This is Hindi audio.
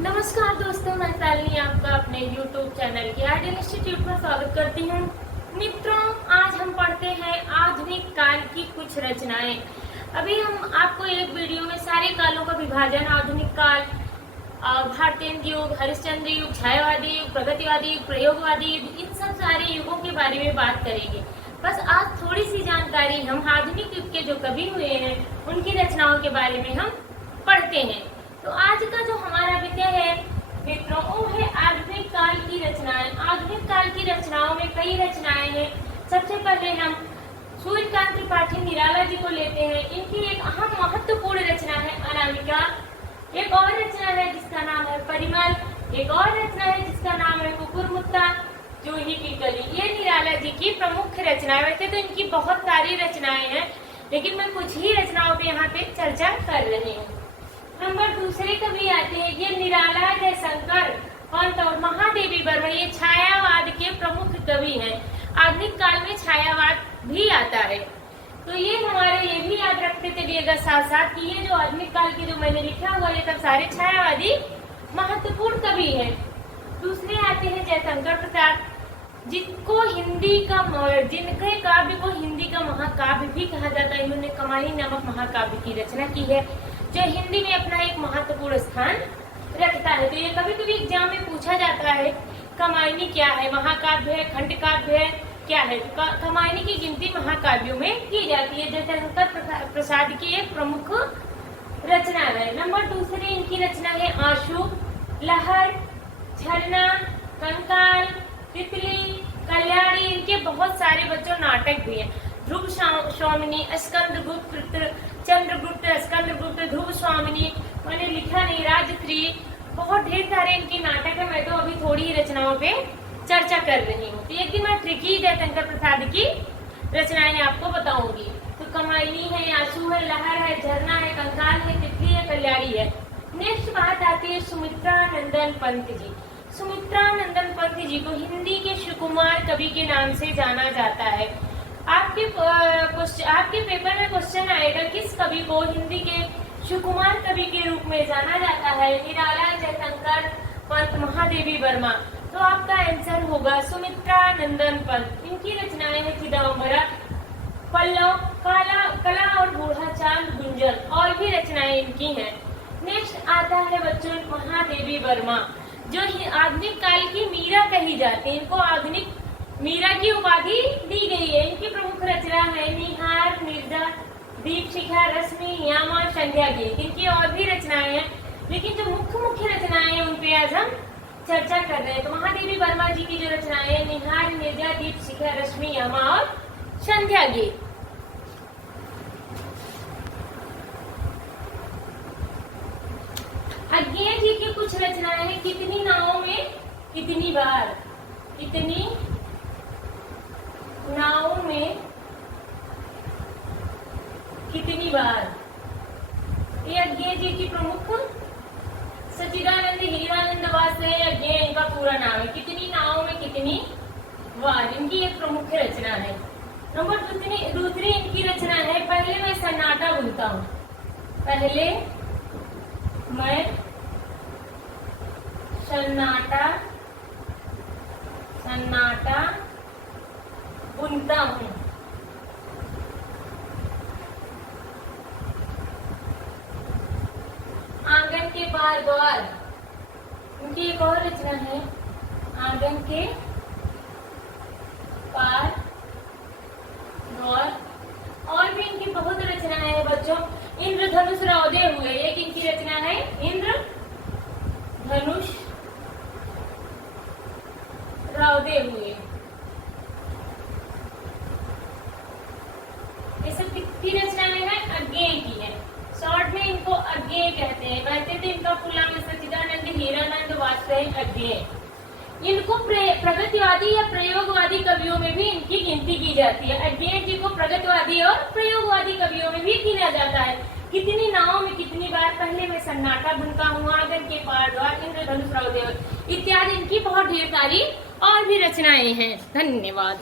नमस्कार दोस्तों, मैं शालिनी आपका अपने YouTube चैनल के आर्ट इंस्टीट्यूट में स्वागत करती हूँ। मित्रों, आज हम पढ़ते हैं आधुनिक काल की कुछ रचनाएं। अभी हम आपको एक वीडियो में सारे कालों का विभाजन, आधुनिक काल, भारतीय युग, हरिश्चंद्र युग, छायावादी युग, प्रगतिवादी युग, प्रयोगवादी युग, इन सब सारे युगों के बारे में बात करेंगे। बस आज थोड़ी सी जानकारी हम आधुनिक युग के जो कवि हुए हैं उनकी रचनाओं के बारे में हम पढ़ते हैं। तो आज का जो हमारा विषय है मित्रों, वो है आधुनिक काल की रचनाएं। आधुनिक काल की रचनाओं में कई रचनाएं हैं। सबसे पहले हम सूर्यकांत त्रिपाठी निराला जी को लेते हैं। इनकी एक अहम महत्वपूर्ण रचना है अनामिका। एक और रचना है जिसका नाम है परिमल। एक और रचना है जिसका नाम है कुकुरमुत्ता, जूही की कली। ये निराला जी की प्रमुख रचनाएं। वैसे तो इनकी बहुत सारी रचनाएं हैं, लेकिन मैं कुछ ही रचनाओं पे यहाँ पे चर्चा कर रही हूँ। नंबर दूसरे कवि आते हैं, ये निराला, जयशंकर पंत और महादेवी वर्मा। ये छायावाद के प्रमुख कवि हैं। आधुनिक काल में छायावाद भी आता है, तो ये हमारे ये भी याद रखते चलिएगा साथ साथ कि ये जो आधुनिक काल के जो मैंने लिखा हुआ ये सब सारे छायावादी महत्वपूर्ण कवि हैं। दूसरे आते हैं जयशंकर प्रसाद, जिनको जिनके काव्य को हिंदी का महाकाव्य भी कहा जाता है। इन्होंने कमाही नामक महाकाव्य की रचना की है, जो हिंदी में अपना एक महत्वपूर्ण स्थान रखता है। तो ये कभी कभी एग्जाम में पूछा जाता है, कमायनी क्या है, महाकाव्य है, खंड काव्य है, क्या है। तो कमायनी की गिनती महाकाव्यों में की जाती है। जयशंकर प्रसाद की एक प्रमुख रचना है। नंबर दूसरे इनकी रचना है आंसू, लहर, झरना, कंकाल, तितली, कल्याणी। इनके बहुत सारे बच्चों नाटक भी हैं। ध्रुव स्वामिनी, स्कंदगुप्त, चंद्रगुप्त, स्कंदगुप्त, ध्रुव स्वामिनी, मैंने लिखा नहीं, राजश्री, बहुत ढेर सारे इनके नाटक है। मैं तो अभी थोड़ी ही रचनाओं पे चर्चा कर रही हूँ। तो एक दिन मैं ट्रिकी जयशंकर प्रसाद की रचनाएं आपको बताऊंगी। तो कमायनी है, आंसू है, लहर है, झरना है, कंकाल है, तितली है, कल्याणी है। नेक्स्ट बात आती है सुमित्रानंदन पंत जी। सुमित्रानंदन पंत जी को हिंदी के सुकुमार कवि के नाम से जाना जाता है। आपके पेपर में क्वेश्चन आएगा, किस कवि को हिंदी के सुकुमार कवि के रूप में जाना जाता है? निराला, जयशंकर पंत, महादेवी वर्मा। तो आपका आंसर होगा सुमित्रानंदन पंत। इनकी रचनाएं हैं चिदंबरा, पल्लव, कला और बूढ़ा चांद, गुंजन, और भी रचनाएं इनकी हैं। नेक्स्ट आता है बच्चों महादेवी वर्मा, जो आधुनिक काल की मीरा कही जाती है। इनको आधुनिक मीरा की उपाधि दी गई है। इनकी प्रमुख रचना है निहार, निर्जा, दीपशिखा, रश्मि, यामा, संध्या गीत। इनकी और भी रचनाएं हैं, लेकिन जो मुख्य रचनाएं हैं उन पे आज हम चर्चा कर रहे हैं। तो महादेवी वर्मा जी की जो रचनाएं हैं निहार, निर्जा, दीपशिखा, रश्मि, यामा और संध्या गीत। अज्ञेय जी की कुछ रचनाएं हैं, कितनी नावों में कितनी बार, कितनी नावों में कितनी बार। ये अज्ञेय जी की प्रमुख, सच्चिदानंद हीरानंद वासुदेव अज्ञेय इनका पूरा नाम है। कितनी नावों में कितनी बार, इनकी एक प्रमुख रचना है। नंबर दूसरी इनकी रचना है पहले मैं सन्नाटा बुनता हूँ। पहले मैं सन्नाटा बुनता हूँ। आंगन के पार द्वार, उनकी एक और रचना है आंगन के पार द्वार। और भी इनकी बहुत रचनाएं हैं बच्चों। इंद्रधनुष रौदे हुए, एक इनकी रचना है इंद्रधनुष रौदे हुए। ये सब कितनी रचनाएं हैं? अज्ञेय की है। शॉर्ट में इनको अज्ञेय कहते हैं। वैसे तो इनका पूरा नाम सच्चिदानंद हीरानंद वासुदेव अज्ञेय। इनको प्रगतिवादी या प्रयोगवादी कवियों में भी इनकी गिनती की जाती है। अज्ञेय जी को प्रगतिवादी और प्रयोगवादी कवियों में भी गिना जाता है। कितनी नावों में कितनी बार, पहले मैं सन्नाटा बुनता हूँ, आंगन के पार द्वार, इंद्रधनुष रौदे इत्यादि इनकी बहुत ढेर सारी और भी रचनाएं हैं। धन्यवाद।